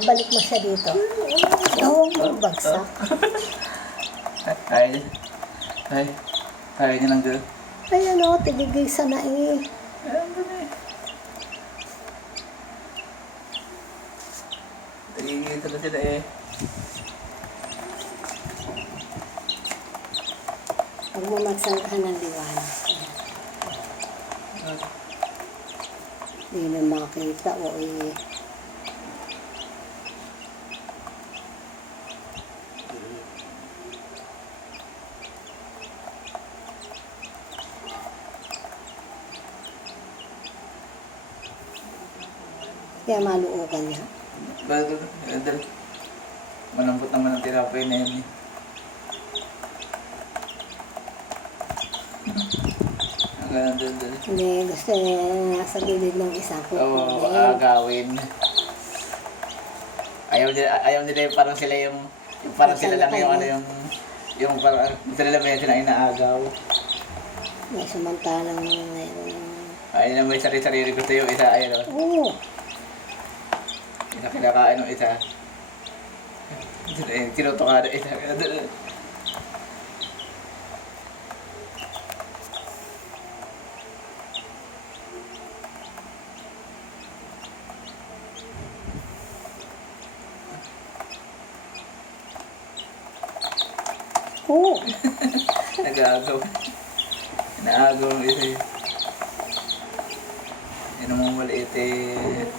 Ibalik mo siya dito. Oo, bagsak. Ay. Ay, niya lang doon. Ayan o, tigigisa na eh. Ayan doon eh. Tigigisa na sila eh. Huwag mo magsangkahan ng liwanag. Hindi na makita o eh. Kaya maluogan niya. Bago, malambot naman ang tinapay na yun eh. Ang ganda doon. Hindi, gusto niya nasa gilid ng isang Oo, kukunin. agawin. Ayaw nila yung parang sila yung parang sila lang yung ano yung parang sila lang yung sila inaagaw. May samantalang mayroon. Ayun na may sarili-sarili gusto yung isa, ayun o. Oo. Isa kinakain ng isa. Tinutukan ng isa. Oo. Nag-aagaw. Inaagaw ng isa eh. Yun ang maliit eh.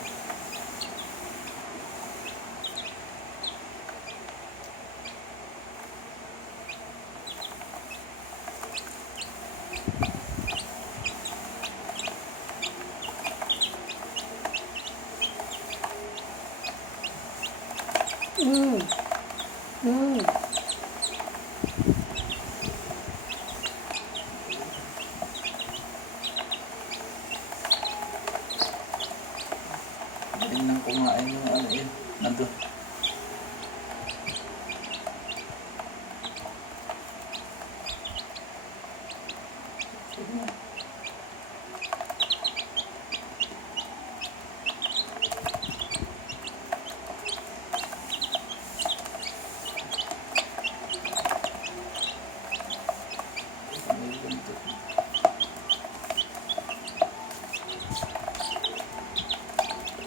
Mm. Mm. Galing nang kumain yung ano yun. Nandun.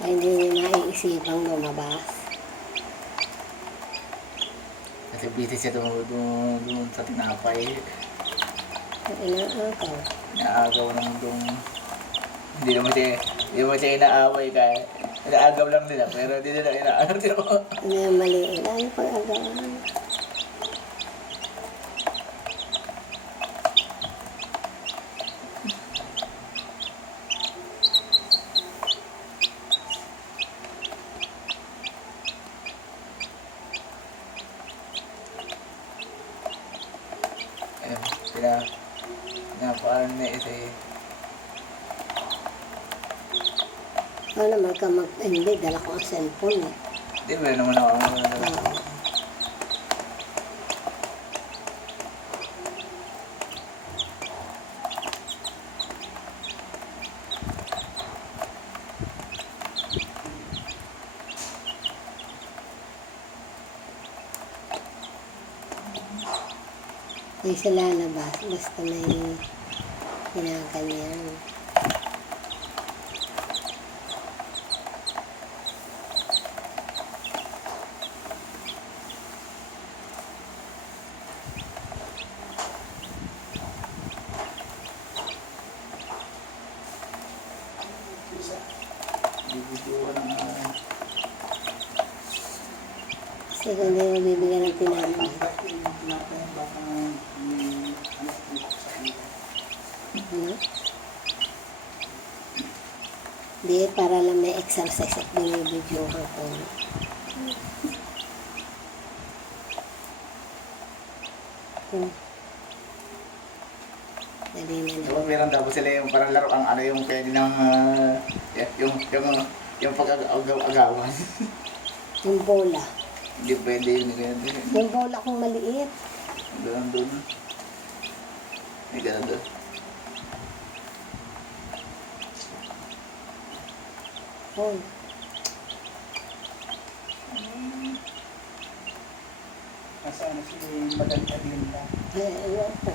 Ay, hindi niya naiisipang lumabas. Kasi busy siya doon sa tinapay. Ang inaagaw. Inaagaw naman doon. Hindi naman siya inaaway kaya. Inaagaw lang nila pero hindi nila inaagaw. Ano yung maliit? Ay, pag-agawan. Ayun, pinapaan na isa eh. Ano naman ka hindi, dala ko ang cellphone eh. Hindi ba naman ako Oo. Hindi sila lalabas, basta may ginaganyan. bibidyoan ng Kasi kung hindi mo bibigyan ng tinapay. Ano? Di, para lang may exercise at binibidyohan ko. Dali na diba, lang. meron daw sila yung parang laro ang ano yung pwede ng yung pag-agawan. Yung bola. Hindi pwede yun ganyan. Yung bola kong maliit. Ganun doon. May ganun doon. Oh. sana si Madam Erlinda. Eh, ewan ko.